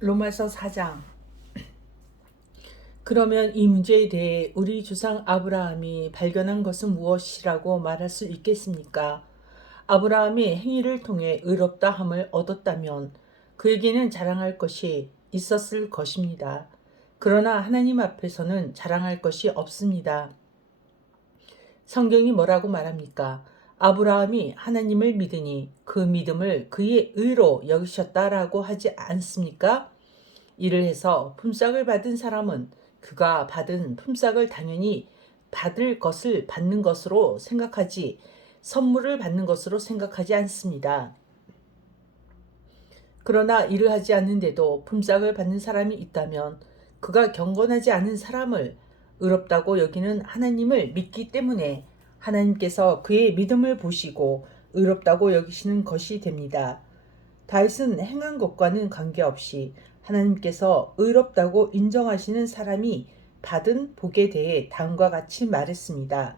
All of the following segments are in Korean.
로마서 4장. 그러면 이 문제에 대해 우리 조상 아브라함이 발견한 것은 무엇이라고 말할 수 있겠습니까? 아브라함이 행위를 통해 의롭다 함을 얻었다면 그에게는 자랑할 것이 있었을 것입니다. 그러나 하나님 앞에서는 자랑할 것이 없습니다. 성경이 뭐라고 말합니까? 아브라함이 하나님을 믿으니 그 믿음을 그의 의로 여기셨다라고 하지 않습니까? 이를 해서 품삯을 받은 사람은 그가 받은 품삯을 당연히 받을 것을 받는 것으로 생각하지 선물을 받는 것으로 생각하지 않습니다. 그러나 이를 하지 않는데도 품삯을 받는 사람이 있다면 그가 경건하지 않은 사람을 의롭다고 여기는 하나님을 믿기 때문에 하나님께서 그의 믿음을 보시고 의롭다고 여기시는 것이 됩니다. 다윗은 행한 것과는 관계없이 하나님께서 의롭다고 인정하시는 사람이 받은 복에 대해 다음과 같이 말했습니다.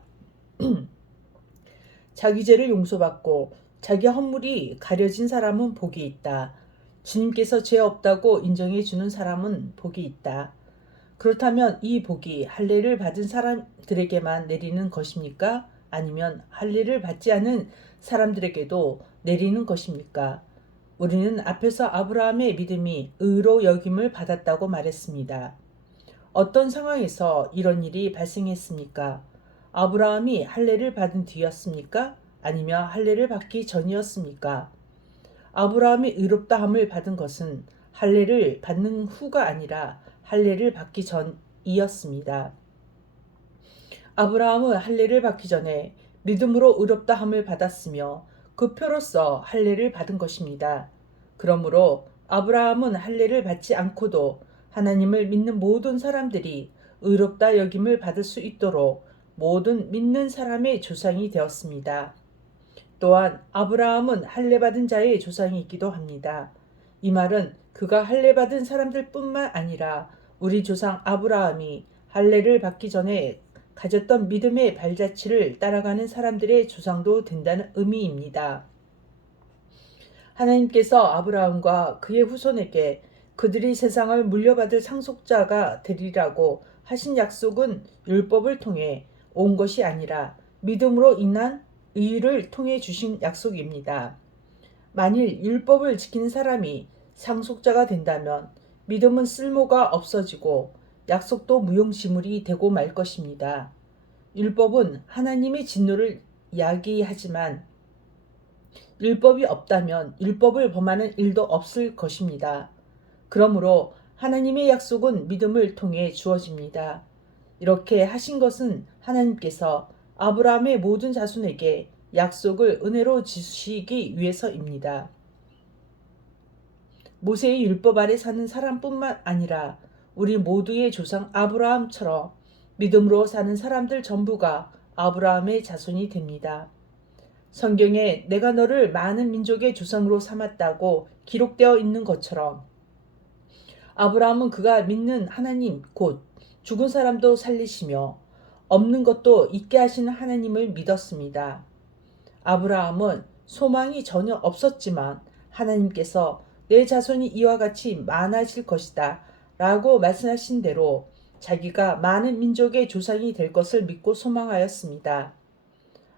자기 죄를 용서받고 자기 허물이 가려진 사람은 복이 있다. 주님께서 죄 없다고 인정해 주는 사람은 복이 있다. 그렇다면 이 복이 할례를 받은 사람들에게만 내리는 것입니까? 아니면 할례를 받지 않은 사람들에게도 내리는 것입니까? 우리는 앞에서 아브라함의 믿음이 의로 여김을 받았다고 말했습니다. 어떤 상황에서 이런 일이 발생했습니까? 아브라함이 할례를 받은 뒤였습니까? 아니면 할례를 받기 전이었습니까? 아브라함이 의롭다함을 받은 것은 할례를 받는 후가 아니라 할례를 받기 전이었습니다. 아브라함은 할례를 받기 전에 믿음으로 의롭다함을 받았으며 그 표로서 할례를 받은 것입니다. 그러므로 아브라함은 할례를 받지 않고도 하나님을 믿는 모든 사람들이 의롭다 여김을 받을 수 있도록 모든 믿는 사람의 조상이 되었습니다. 또한 아브라함은 할례받은 자의 조상이기도 합니다. 이 말은 그가 할례받은 사람들뿐만 아니라 우리 조상 아브라함이 할례를 받기 전에 가졌던 믿음의 발자취를 따라가는 사람들의 조상도 된다는 의미입니다. 하나님께서 아브라함과 그의 후손에게 그들이 세상을 물려받을 상속자가 되리라고 하신 약속은 율법을 통해 온 것이 아니라 믿음으로 인한 의를 통해 주신 약속입니다. 만일 율법을 지키는 사람이 상속자가 된다면 믿음은 쓸모가 없어지고 약속도 무용지물이 되고 말 것입니다. 율법은 하나님의 진노를 야기하지만 율법이 없다면 율법을 범하는 일도 없을 것입니다. 그러므로 하나님의 약속은 믿음을 통해 주어집니다. 이렇게 하신 것은 하나님께서 아브라함의 모든 자손에게 약속을 은혜로 주시기 위해서입니다. 모세의 율법 아래 사는 사람뿐만 아니라 우리 모두의 조상 아브라함처럼 믿음으로 사는 사람들 전부가 아브라함의 자손이 됩니다. 성경에 내가 너를 많은 민족의 조상으로 삼았다고 기록되어 있는 것처럼 아브라함은 그가 믿는 하나님 곧 죽은 사람도 살리시며 없는 것도 있게 하시는 하나님을 믿었습니다. 아브라함은 소망이 전혀 없었지만 하나님께서 내 자손이 이와 같이 많아질 것이다 라고 말씀하신 대로 자기가 많은 민족의 조상이 될 것을 믿고 소망하였습니다.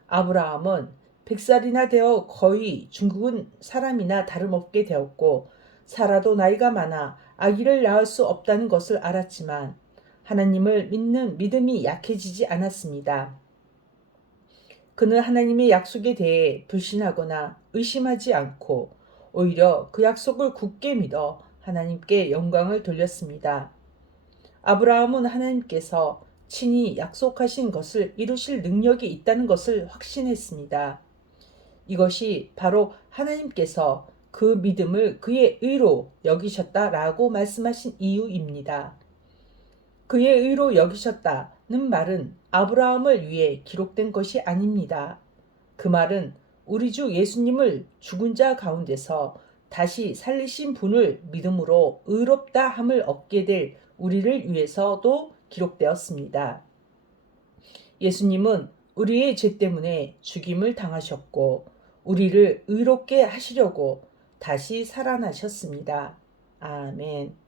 아브라함은 100살이나 되어 거의 죽은 사람이나 다름없게 되었고 사라도 나이가 많아 아기를 낳을 수 없다는 것을 알았지만 하나님을 믿는 믿음이 약해지지 않았습니다. 그는 하나님의 약속에 대해 불신하거나 의심하지 않고 오히려 그 약속을 굳게 믿어 하나님께 영광을 돌렸습니다. 아브라함은 하나님께서 친히 약속하신 것을 이루실 능력이 있다는 것을 확신했습니다. 이것이 바로 하나님께서 그 믿음을 그의 의로 여기셨다라고 말씀하신 이유입니다. 그의 의로 여기셨다는 말은 아브라함을 위해 기록된 것이 아닙니다. 그 말은 우리 주 예수님을 죽은 자 가운데서 다시 살리신 분을 믿음으로 의롭다 함을 얻게 될 우리를 위해서도 기록되었습니다. 예수님은 우리의 죄 때문에 죽임을 당하셨고 우리를 의롭게 하시려고 다시 살아나셨습니다. 아멘.